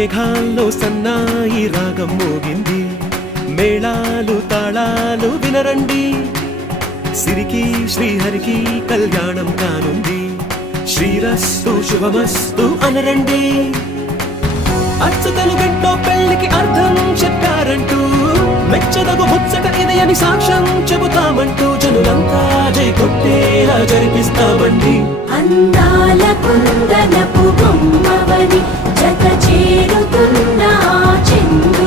మేఘాల్లో సన్నాయి రాగం మోగింది మేళాలు తాళాలు వినరండి సిరికి శ్రీహరికి కళ్యాణం కానుంది శ్రీరస్తు శుభమస్తు అనరండి అచ్చతలు గంటో పెళ్లికి అర్థం చెప్పారంటూ మెచ్చదగు ముచ్చట ఇది అని సాక్ష్యం చెబుతామంటూ జనులంతా జై కొట్టేలా జరిపిస్తామండి అందాల కుందనపు బొమ్మవని జత చేరుతున్న చంద్రు